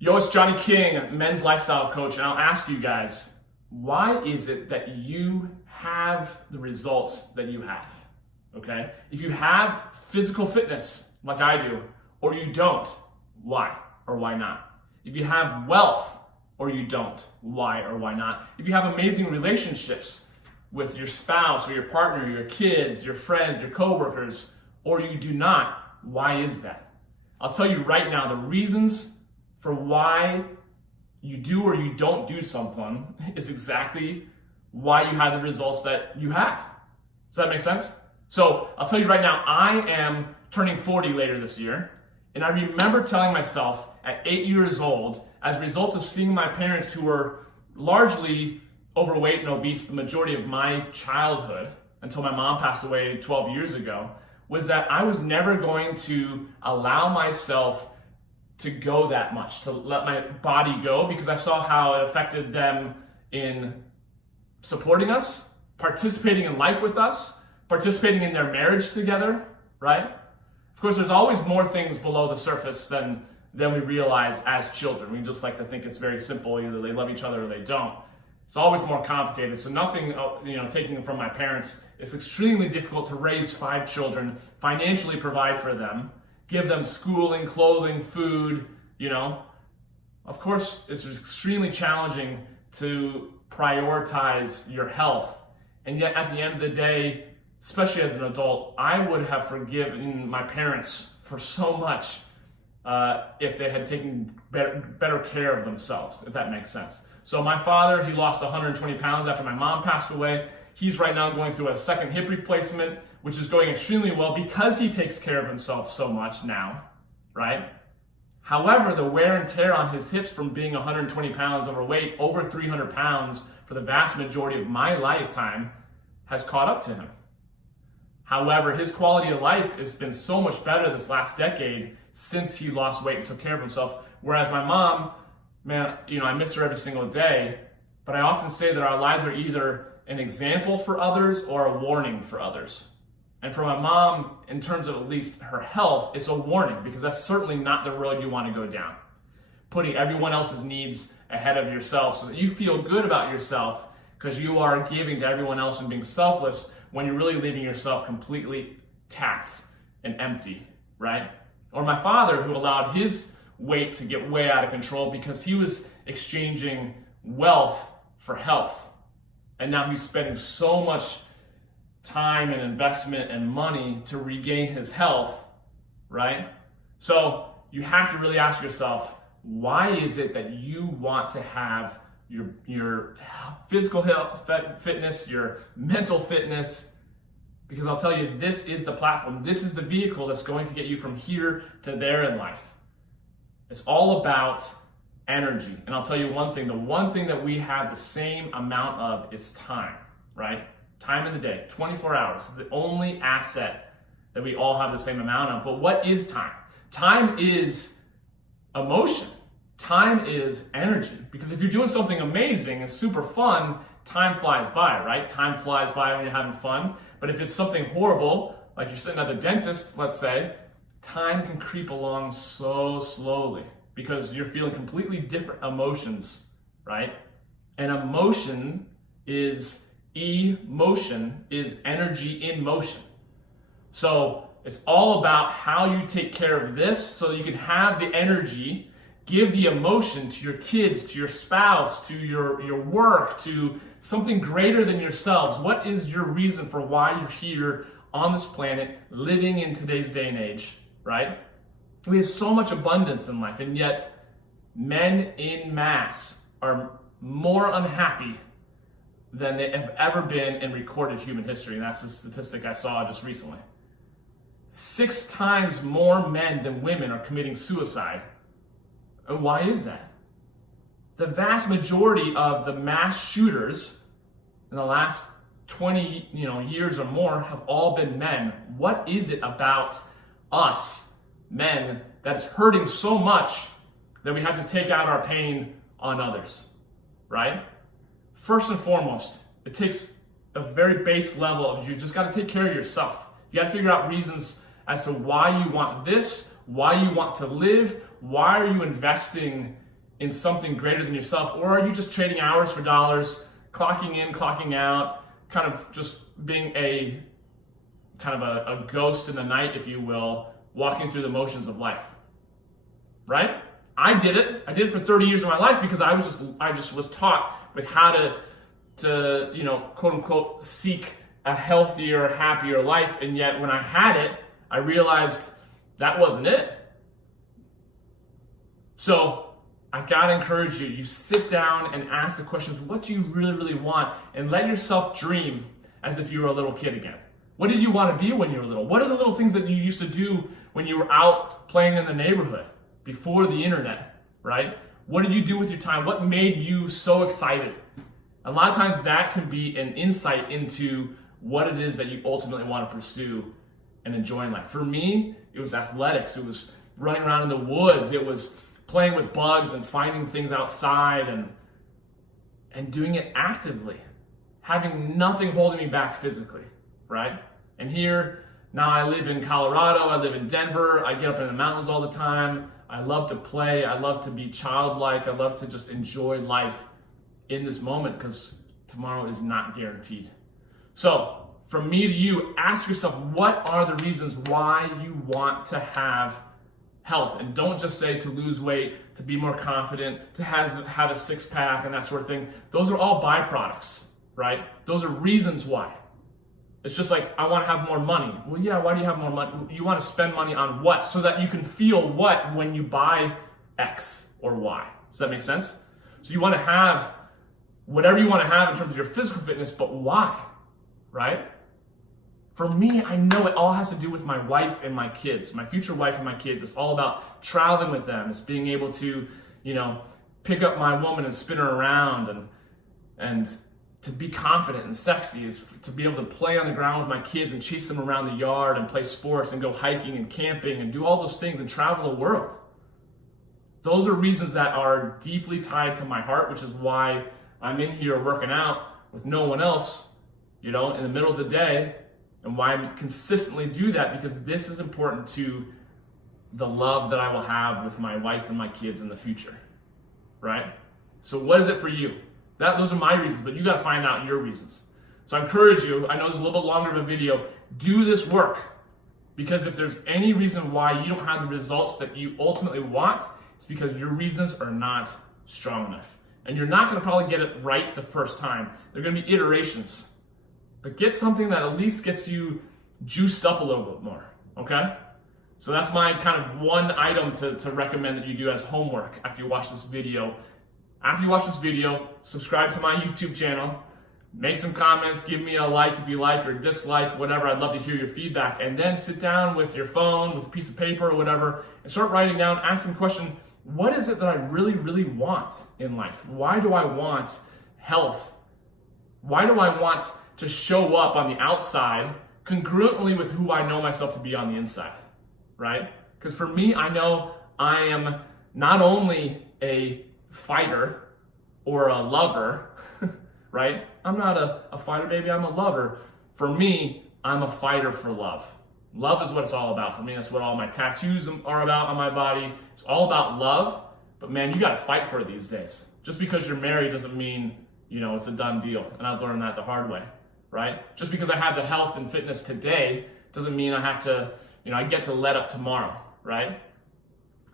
Yo, it's Johnny King, men's lifestyle coach, and I'll ask you guys, why is it that you have the results that you have? Okay? If you have physical fitness like I do, or you don't, why or why not? If you have wealth or you don't, why or why not? If you have amazing relationships with your spouse or your partner, your kids, your friends, your coworkers, or you do not, why is that? I'll tell you right now, the reasons for why you do or you don't do something is exactly why you have the results that you have. Does that make sense? So I'll tell you right now, I am turning 40 later this year, and I remember telling myself at 8 years old, as a result of seeing my parents who were largely overweight and obese the majority of my childhood, until my mom passed away 12 years ago, was that I was never going to allow myself to go that much, to let my body go, because I saw how it affected them in supporting us, participating in life with us, participating in their marriage together, right? Of course, there's always more things below the surface than we realize as children. We just like to think it's very simple. Either they love each other or they don't. It's always more complicated. So nothing, taking from my parents, it's extremely difficult to raise 5 children, financially provide for them, give them schooling, clothing, food, Of course, it's extremely challenging to prioritize your health. And yet at the end of the day, especially as an adult, I would have forgiven my parents for so much if they had taken better care of themselves, if that makes sense. So my father, he lost 120 pounds after my mom passed away. He's right now going through a second hip replacement, which is going extremely well because he takes care of himself so much now, right? However, the wear and tear on his hips from being 120 pounds overweight, over 300 pounds for the vast majority of my lifetime, has caught up to him. However, his quality of life has been so much better this last decade since he lost weight and took care of himself. Whereas my mom, I miss her every single day, but I often say that our lives are either an example for others or a warning for others. And for my mom, in terms of at least her health, it's a warning because that's certainly not the road you want to go down. Putting everyone else's needs ahead of yourself so that you feel good about yourself because you are giving to everyone else and being selfless when you're really leaving yourself completely tapped and empty, right? Or my father, who allowed his weight to get way out of control because he was exchanging wealth for health. And now he's spending so much time and investment and money to regain his health, right? So you have to really ask yourself, why is it that you want to have your physical health, fitness, your mental fitness? Because I'll tell you, this is the platform. This is the vehicle that's going to get you from here to there in life. It's all about energy. And I'll tell you one thing, the one thing that we have the same amount of is time, right? Time in the day, 24 hours. It's the only asset that we all have the same amount of. But what is time? Time is emotion. Time is energy. Because if you're doing something amazing and super fun, time flies by, right? Time flies by when you're having fun. But if it's something horrible, like you're sitting at the dentist, let's say, time can creep along so slowly because you're feeling completely different emotions, right? And emotion is energy in motion. So it's all about how you take care of this so that you can have the energy, give the emotion to your kids, to your spouse, to your work, to something greater than yourselves. What is your reason for why you're here on this planet, living in today's day and age, right? We have so much abundance in life, and yet men in mass are more unhappy than they have ever been in recorded human history. And that's a statistic I saw just recently. 6 times more men than women are committing suicide. And why is that? The vast majority of the mass shooters in the last 20 years or more have all been men. What is it about us, men, that's hurting so much that we have to take out our pain on others, right? First and foremost, it takes a very base level of you just got to take care of yourself. You got to figure out reasons as to why you want this, why you want to live, why are you investing in something greater than yourself? Or are you just trading hours for dollars, clocking in, clocking out, kind of just being a ghost in the night, if you will, walking through the motions of life? Right? I did it. I did it for 30 years of my life because I just was taught with how to quote unquote seek a healthier, happier life. And yet when I had it, I realized that wasn't it. So I gotta encourage you, you sit down and ask the questions, what do you really, really want? And let yourself dream as if you were a little kid again. What did you want to be when you were little? What are the little things that you used to do when you were out playing in the neighborhood before the internet, right? What did you do with your time? What made you so excited? A lot of times that can be an insight into what it is that you ultimately want to pursue and enjoy in life. For me, it was athletics. It was running around in the woods. It was playing with bugs and finding things outside and doing it actively, having nothing holding me back physically, right? And here, now I live in Colorado, I live in Denver, I get up in the mountains all the time. I love to play, I love to be childlike, I love to just enjoy life in this moment because tomorrow is not guaranteed. So, from me to you, ask yourself, what are the reasons why you want to have health? And don't just say to lose weight, to be more confident, to have a six-pack and that sort of thing. Those are all byproducts, right? Those are reasons why. It's just like, I want to have more money. Well, yeah, why do you have more money? You want to spend money on what? So that you can feel what when you buy X or Y. Does that make sense? So you want to have whatever you want to have in terms of your physical fitness, but why, right? For me, I know it all has to do with my wife and my kids, my future wife and my kids. It's all about traveling with them. It's being able to, pick up my woman and spin her around and to be confident and sexy, is to be able to play on the ground with my kids and chase them around the yard and play sports and go hiking and camping and do all those things and travel the world. Those are reasons that are deeply tied to my heart, which is why I'm in here working out with no one else, in the middle of the day, and why I consistently do that, because this is important to the love that I will have with my wife and my kids in the future, right? So what is it for you? Those are my reasons, but you got to find out your reasons. So I encourage you, I know this is a little bit longer of a video, do this work. Because if there's any reason why you don't have the results that you ultimately want, it's because your reasons are not strong enough. And you're not going to probably get it right the first time. They're going to be iterations. But get something that at least gets you juiced up a little bit more, okay? So that's my kind of one item to recommend that you do as homework after you watch this video. After you watch this video, subscribe to my YouTube channel, make some comments, give me a like if you like or dislike, whatever. I'd love to hear your feedback. And then sit down with your phone, with a piece of paper or whatever, and start writing down, asking the question, what is it that I really, really want in life? Why do I want health? Why do I want to show up on the outside congruently with who I know myself to be on the inside, right? Because for me, I know I am not only a fighter or a lover, right? I'm not a fighter, baby, I'm a lover. For me, I'm a fighter for love. Love is what it's all about for me. That's what all my tattoos are about on my body. It's all about love, but man, you gotta fight for it these days. Just because you're married doesn't mean, it's a done deal. And I've learned that the hard way, right? Just because I have the health and fitness today doesn't mean I have to, I get to let up tomorrow, right?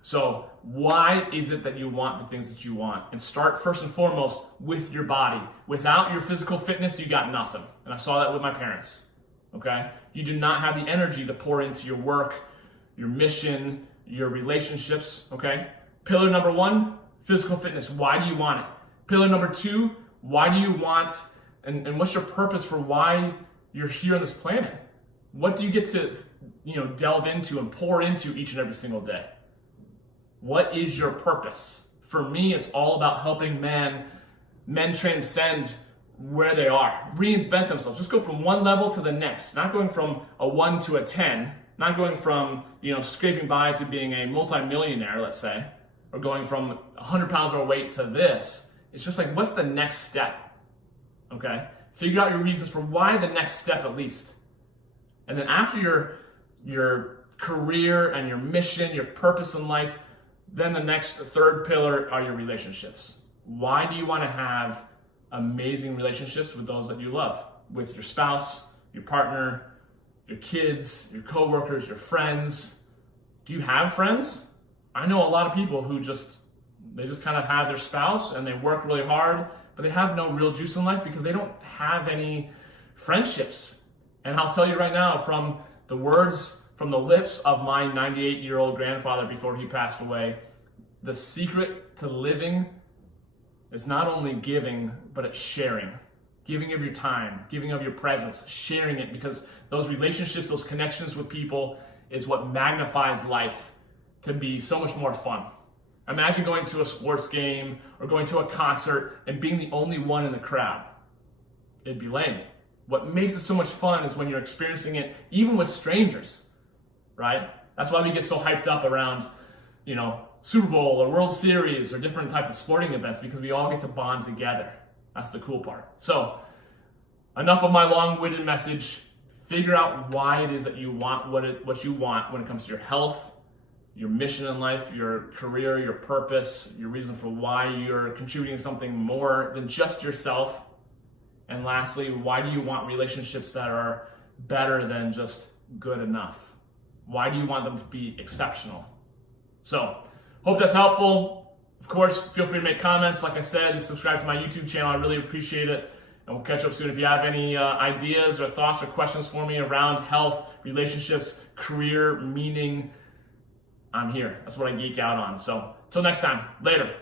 So why is it that you want the things that you want? And start first and foremost with your body. Without your physical fitness, you got nothing. And I saw that with my parents, okay? You do not have the energy to pour into your work, your mission, your relationships, okay? Pillar number 1, physical fitness. Why do you want it? Pillar number 2, why do you want, and what's your purpose for why you're here on this planet? What do you get to, delve into and pour into each and every single day? What is your purpose? For me, it's all about helping men transcend where they are, reinvent themselves, just go from one level to the next, not going from a 1 to a 10, not going from, scraping by to being a multimillionaire, let's say, or going from 100 pounds overweight to this. It's just like, what's the next step? Okay? Figure out your reasons for why the next step at least. And then after your career and your mission, your purpose in life, Then the next third pillar are your relationships. Why do you want to have amazing relationships with those that you love? With your spouse, your partner, your kids, your coworkers, your friends. Do you have friends? I know a lot of people who just kind of have their spouse and they work really hard, but they have no real juice in life because they don't have any friendships. And I'll tell you right now, from the words from the lips of my 98-year-old grandfather before he passed away, the secret to living is not only giving, but it's sharing. Giving of your time, giving of your presence, sharing it, because those relationships, those connections with people is what magnifies life to be so much more fun. Imagine going to a sports game or going to a concert and being the only one in the crowd. It'd be lame. What makes it so much fun is when you're experiencing it even with strangers, right? That's why we get so hyped up around, Super Bowl or World Series or different type of sporting events, because we all get to bond together. That's the cool part. So, enough of my long-winded message. Figure out why it is that you want what you want when it comes to your health, your mission in life, your career, your purpose, your reason for why you're contributing something more than just yourself. And lastly, why do you want relationships that are better than just good enough? Why do you want them to be exceptional? So, hope that's helpful. Of course, feel free to make comments. Like I said, subscribe to my YouTube channel. I really appreciate it. And we'll catch up soon. If you have any ideas or thoughts or questions for me around health, relationships, career, meaning, I'm here. That's what I geek out on. So, until next time, later.